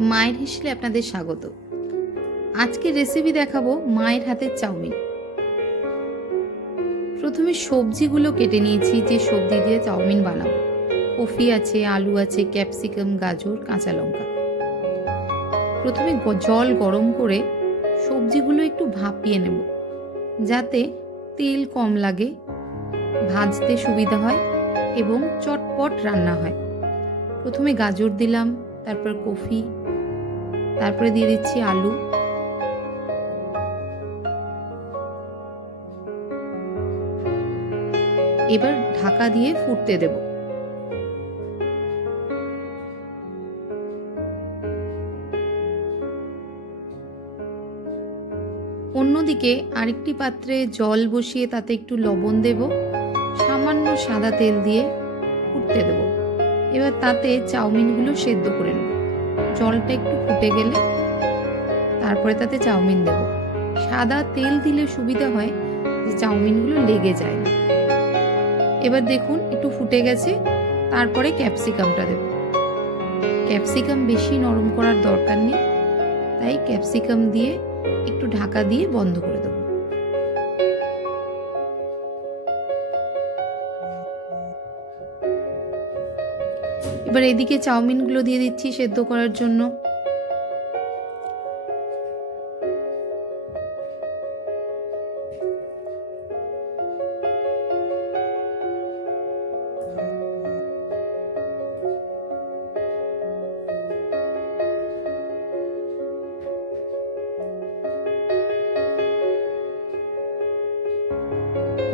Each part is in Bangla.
মায়ের হেসেলে আপনাদের স্বাগত। আজকে রেসিপি দেখাবো মায়ের হাতের চাউমিন। প্রথমে সবজিগুলো কেটে নিয়েছি, যে সবজি দিয়ে চাউমিন বানাবো। কফি আছে, আলু আছে, ক্যাপসিকাম, গাজর, কাঁচা লঙ্কা। প্রথমে জল গরম করে সবজিগুলো একটু ভাপিয়ে নেব, যাতে তেল কম লাগে, ভাজতে সুবিধা হয় এবং চটপট রান্না হয়। প্রথমে গাজর দিলাম, তারপর কফি, তারপরে দিয়ে দিচ্ছি আলু। এবার ঢাকা দিয়ে ফুটতে দেব। অন্যদিকে আরেকটি পাত্রে জল বসিয়ে তাতে একটু লবণ দেব, সামান্য সাদা তেল দিয়ে ফুটতে দেব। এবার তাতে চাউমিনগুলো সেদ্ধ করে নেব। জলটা একটু ফুটে গেলে তারপরে তাতে চাউমিন দেব। সাদা তেল দিলে সুবিধা হয় যে চাউমিনগুলো লেগে যায় না। এবার দেখুন একটু ফুটে গেছে, তারপরে ক্যাপসিকামটা দেব। ক্যাপসিকাম বেশি নরম করার দরকার নেই, তাই ক্যাপসিকাম দিয়ে একটু ঢাকা দিয়ে বন্ধ করে দেব। এবার এদিকে চাউমিনগুলো দিয়ে দিচ্ছি সেদ্ধ করার জন্য।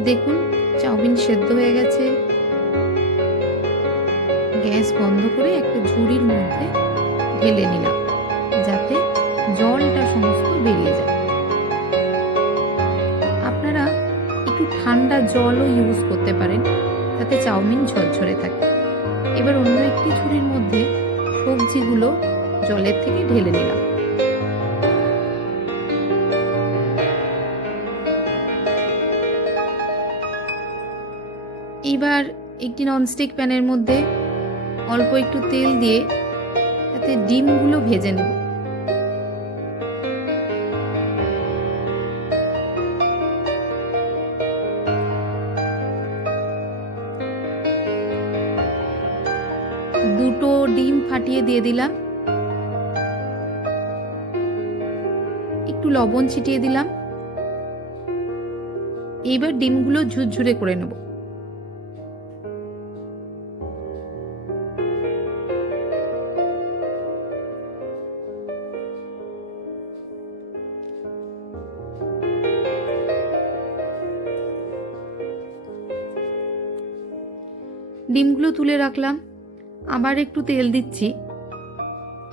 দেখুন চাউমিন সেদ্ধ হয়ে গেছে। গ্যাস বন্ধ করে একটা ঝুড়ির মধ্যে ঢেলে নিলাম, যাতে জলটা সমস্ত বেরিয়ে যায়। আপনারা একটু ঠান্ডা জলও ইউজ করতে পারেন, যাতে চাউমিন ঝরঝরে থাকে। এবার অন্য একটি ঝুড়ির মধ্যে সবজিগুলো জলের থেকে ঢেলে নিলাম। এবার একটি ননস্টিক প্যানের মধ্যে অল্প একটু তেল দিয়ে তাতে ডিমগুলো ভেজে নেব। দুটো ডিম ফাটিয়ে দিয়ে দিলাম, একটু লবণ ছিটিয়ে দিলাম। এইবার ডিমগুলো ঝুরঝুরে করে নেব। ডিমগুলো তুলে রাখলাম, আবার একটু তেল দিচ্ছি।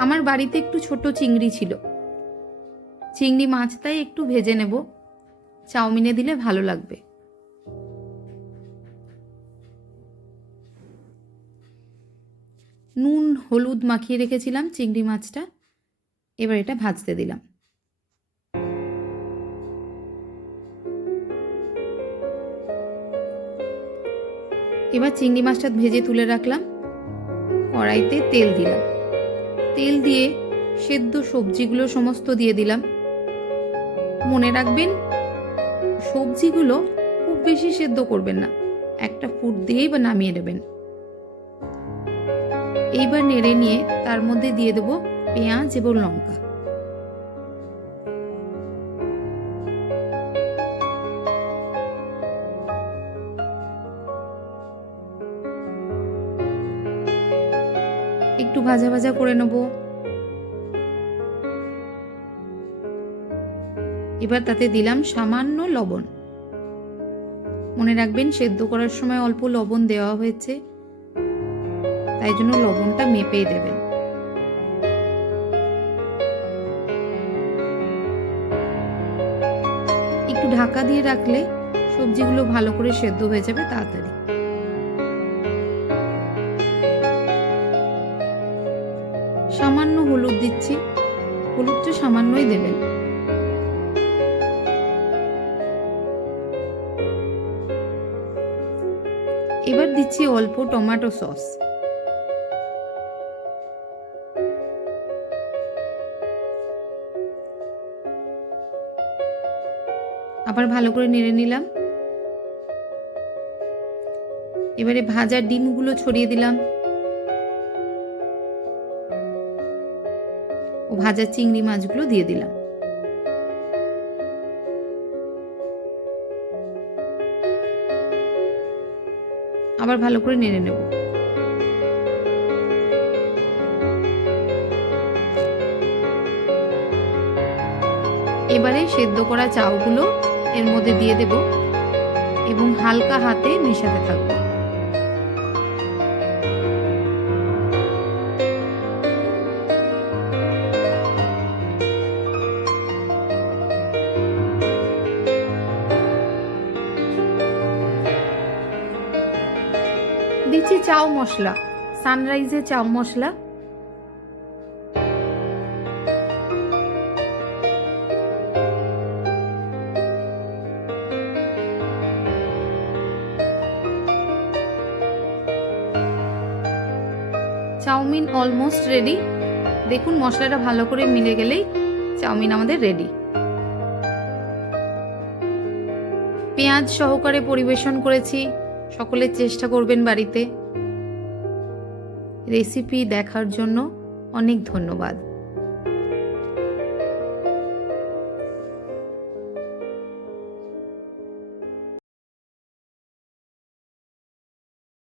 আমার বাড়িতে একটু ছোট চিংড়ি ছিল, চিংড়ি মাছটাই একটু ভেজে নেব, চাউমিনে দিলে ভালো লাগবে। নুন হলুদ মাখিয়ে রেখেছিলাম চিংড়ি মাছটা, এবার এটা ভাজতে দিলাম। এবার চিংড়ি মাছটা ভেজে তুলে রাখলাম। কড়াইতে তেল দিলাম, তেল দিয়ে সেদ্ধ সবজিগুলো সমস্ত দিয়ে দিলাম। মনে রাখবেন সবজিগুলো খুব বেশি সেদ্ধ করবেন না, একটা ফুট দিয়েই বা নামিয়ে নেবেন। এইবার নেড়ে নিয়ে তার মধ্যে দিয়ে দেব পেঁয়াজ এবং লঙ্কা। একটু ভাজা ভাজা করে নেব। এবার তাতে দিলাম সামান্য লবণ। মনে রাখবেন সেদ্ধ করার সময় অল্প লবণ দেওয়া হয়েছে, তাই জন্য লবণটা মেপেই দেবেন। একটু ঢাকা দিয়ে রাখলে সবজিগুলো ভালো করে সেদ্ধ হয়ে যাবে তাড়াতাড়ি। সামান্য হলুদ দিচ্ছি, হলুদটা সামান্যই দেবেন। এবার দিচ্ছি অল্প টমেটো সস। আবার ভালো করে নেড়ে নিলাম। এবারে ভাজা ডিমগুলো ছড়িয়ে দিলাম ও ভাজা চিংড়ি মাছগুলো দিয়ে দিলাম। আবার ভালো করে নেড়ে নেব। এবারে সেদ্ধ করা চাউগুলো এর মধ্যে দিয়ে দেব এবং হালকা হাতে মেশাতে থাকবো। দিচ্ছি চাউ মশলা, সানরাইজের চাউ মশলা। Chowmein almost ready. দেখুন মশলাটা ভালো করে মিলে গেলেই চাউমিন আমাদের রেডি। পেঁয়াজ সহকারে পরিবেশন করেছি। সকলে চেষ্টা করবেন বাড়িতে। রেসিপি দেখার জন্য অনেক ধন্যবাদ।